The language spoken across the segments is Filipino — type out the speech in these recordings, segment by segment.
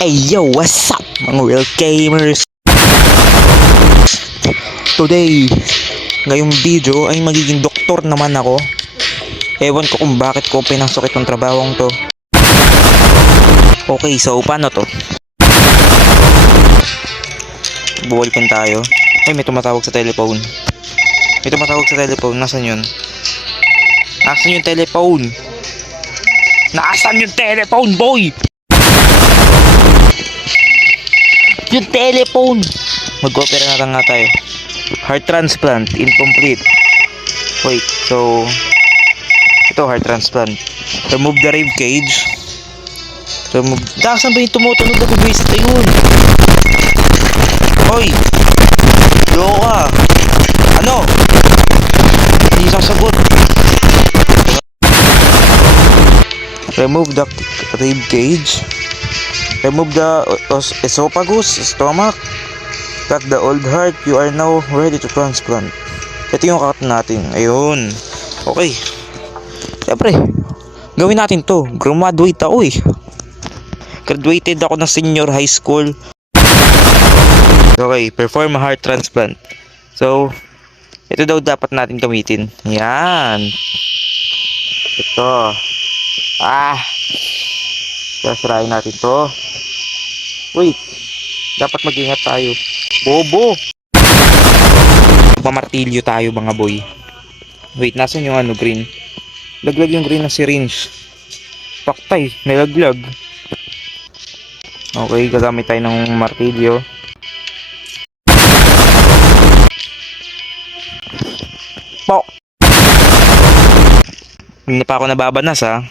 Hey yo, what's up mga real gamers? Today, ngayong video ay magiging doktor naman ako. Ewan ko kung bakit ko pinasok itong trabahong to. Okay, so paano to? Buwalpin tayo. Ay, may tumatawag sa telephone. May tumatawag sa telephone. Nasaan yun? Nasaan yung telephone? Nasaan yung telephone, boy? Yung telephone! Mag-opera na lang nga tayo. Heart transplant, incomplete. Wait, so... Ito, heart transplant. Remove the rib cage. Remove... Saan ba yung tumutunog na bibis na yun? Hoy! Loko ka! Ano? Hindi sasagot. Remove the rib cage. Remove the esophagus, stomach. Cut the old heart. You are now ready to transplant. Ito yung cut natin. Ayun. Okay. Siyempre, gawin natin to. Graduate ako eh. Graduated ako ng senior high school. Okay, perform a heart transplant. So, ito daw dapat natin gamitin. Yan. Ito. Sasarayin natin to. Wait. Dapat mag-ingat tayo. Bobo! Pamartilyo tayo mga boy. Wait, nasan yung ano green? Laglag yung green na syringe. Paktay, nalaglag. Okay, gagamit tayo ng martilyo. Pok! Hindi pa ako nababanas ha.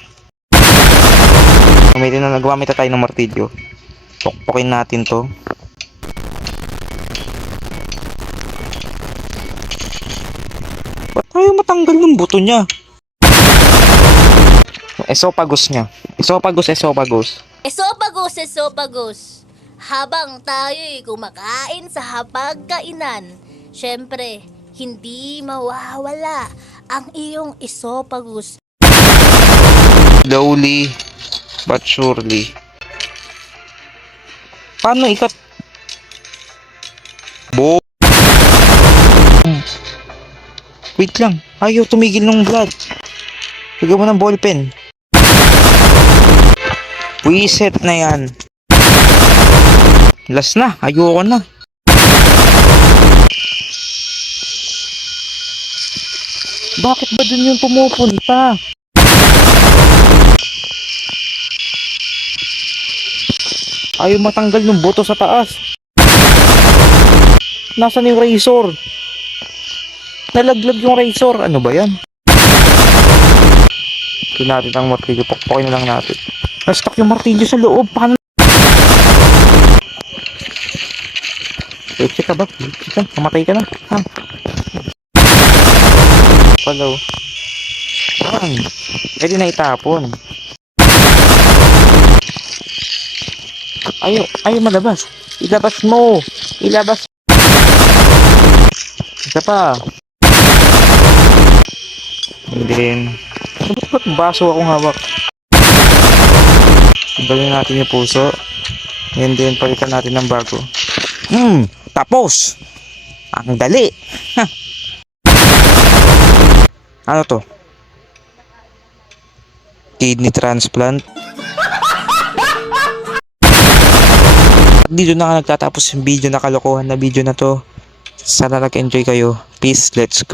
Nagwamit na tayo ng martilyo. Pokpokin natin to. Ba't tayo matanggal ng buto niya? Esophagus niya. Esophagus. Esophagus. Habang tayo'y kumakain sa hapagkainan, syempre, hindi mawawala ang iyong esophagus. Slowly but surely. Paano ikat? Wait lang. Ayaw tumigil ng blood. Bigyan mo ng ballpen. Reset na yan. Last na. Ayoko na. Bakit ba dun yung pumupunta? Ayaw matanggal ng buto sa taas. Nasaan yung razor? Nalaglag yung razor. Ano ba yan? Ito natin ang martilyo. Pokpokin na lang natin. Na-stuck yung martilyo sa loob. Paano? Check ka ba? Check ka. Kamatay ka na. Ha? Follow. Yan. Pwede na itapon. Ayaw malabas. Ilabas mo. Ilabas. Isa pa. And then, ba't baso akong hawak? Tanggalin natin yung puso. And then, palitan natin ng bago. Tapos. Ang dali. Ano to? Kidney transplant. Dito na nagtatapos yung video na kalokohan na video na to. Sana nag-enjoy kayo. Peace, let's go.